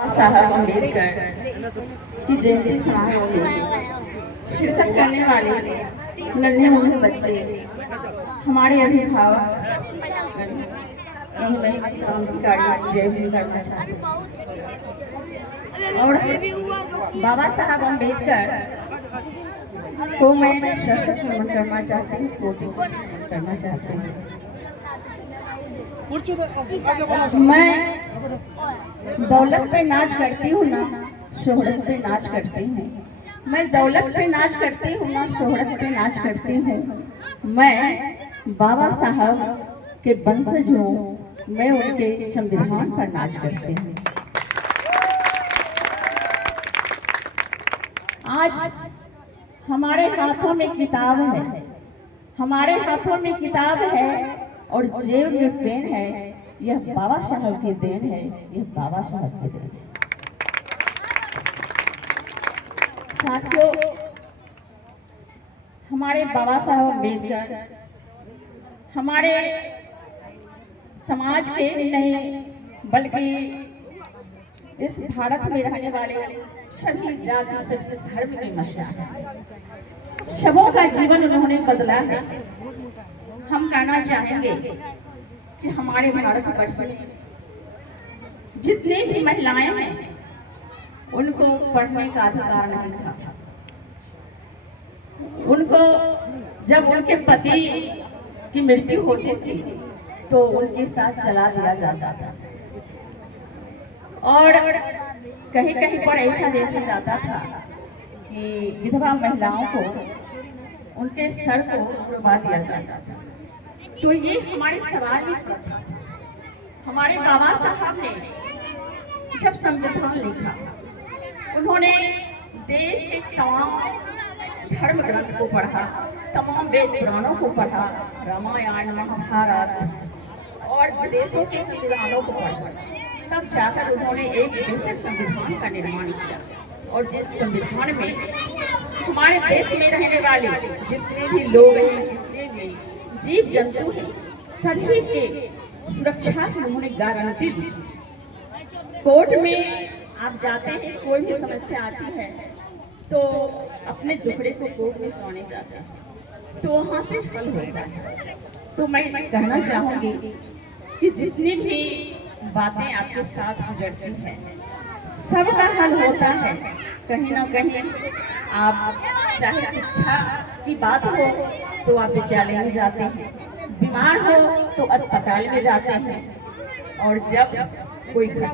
साहब अम्बेडकर की जयंती समारोह में शिरकत करने वाले नन्हे मुन्ने बच्चे, हमारे अभिभावक, मैं जय हिंद करना चाहती हूँ। और बाबा साहब अम्बेडकर को मैं सशक्त नमन करना चाहती हूँ, कोटि करना चाहती हूँ। मैं दौलत पे नाच करती हूँ ना शोहरत पे नाच करती हूँ। मैं दौलत पे नाच करती हूँ ना शोहरत पे नाच करती हूँ। मैं बाबा साहब के वंशज हूँ, मैं उनके संविधान पर नाच करती हूँ। आज हमारे हाथों में किताब है, हमारे हाथों में किताब है और जेब में पेन है। यह बाबा साहब की देन है, यह बाबा साहब की देन है। साथियों, हमारे बाबा साहब अम्बेडकर हमारे समाज के ही नहीं बल्कि इस भारत में रहने वाले सभी जाति सभी धर्म के मसीहा हैं। सबों का जीवन उन्होंने बदला है। हम कहना चाहेंगे कि हमारे भारत वर्ष में जितनी भी महिलाएं हैं उनको पढ़ने का अधिकार नहीं था। उनको जब उनके पति की मृत्यु होती थी तो उनके साथ जला दिया जाता था और कहीं कहीं पर ऐसा देखा जाता था कि विधवा महिलाओं को उनके सर को उड़वा दिया जाता था। तो ये हमारे समाज में प्रथा। हमारे बाबा साहब ने जब संविधान लिखा, उन्होंने देश के तमाम धर्म ग्रंथ को पढ़ा, तमाम वेद पुराणों को पढ़ा, रामायण महाभारत और विदेशों के संविधानों को पढ़ा। तब जाकर उन्होंने एक बेहतर संविधान का निर्माण किया और जिस संविधान में हमारे देश में रहने वाले जितने भी लोग हैं, जितने भी जीव जंतु हैं, सभी के सुरक्षा की उन्होंने गारंटी दी। कोर्ट में आप जाते हैं, कोई भी समस्या आती है तो अपने दुखड़े को कोर्ट में सुनाने जाते हैं तो वहाँ से हल होता है। तो मैं कहना चाहूँगी कि जितनी भी बातें आपके साथ गुजरती हैं सबका हल होता है। कहीं ना कहीं आप चाहे शिक्षा की बात हो तो आप विद्यालय में जाते हैं, बीमार हो तो अस्पताल में जाते हैं और जब कोई